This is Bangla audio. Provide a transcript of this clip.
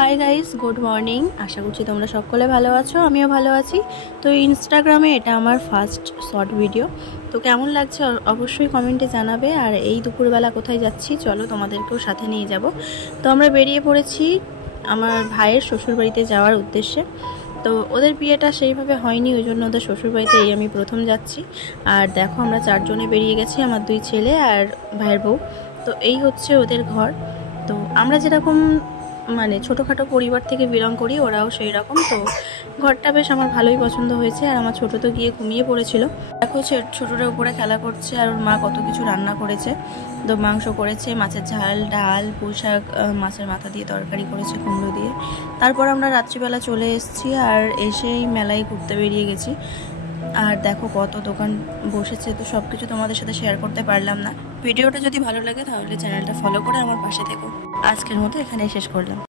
High guys, good morning. আশা করছি তোমরা সকলে ভালো আছো, আমিও ভালো আছি। তো ইনস্টাগ্রামে এটা আমার ফার্স্ট শর্ট ভিডিও। তো কেমন লাগছে অবশ্যই কমেন্টে জানাবে। আর এই দুপুরবেলা কোথায় যাচ্ছি চলো তোমাদেরকেও সাথে নিয়ে যাব। তো আমরা বেরিয়ে পড়েছি আমার ভাইয়ের শ্বশুরবাড়িতে যাওয়ার উদ্দেশ্যে। তো ওদের বিয়েটা সেইভাবে হয়নি, ওই জন্য ওদের শ্বশুরবাড়িতে আমি প্রথম যাচ্ছি। আর দেখো আমরা চারজনে বেরিয়ে গেছি, আমার দুই ছেলে আর ভাইয়ের বউ। তো এই হচ্ছে ওদের ঘর। তো আমরা যেরকম মানে ছোটোখাটো পরিবার থেকে বিলং করি, ওরাও সেই রকম। তো ঘরটা বেশ আমার ভালোই পছন্দ হয়েছে। আর আমার ছোটো তো গিয়ে ঘুমিয়ে পড়েছিল। দেখো ছোটোটা উপরে খেলা করছে, আর ওর মা কত কিছু রান্না করেছে। তো মাংস করেছে, মাছের ঝাল, ডাল, পুঁই শাক, মাছের মাথা দিয়ে তরকারি করেছে কুমড়ো দিয়ে। তারপর আমরা রাত্রিবেলা চলে এসেছি, আর এসেই মেলায় ঘুরতে বেরিয়ে গেছি। আর দেখো কত দোকান বসেছে। তো সব কিছু তোমাদের সাথে শেয়ার করতে পারলাম না। ভিডিওটা যদি ভালো লাগে তাহলে চ্যানেলটা ফলো করে আমার পাশে থেকো। আজকের মতো এখানেই শেষ করলাম।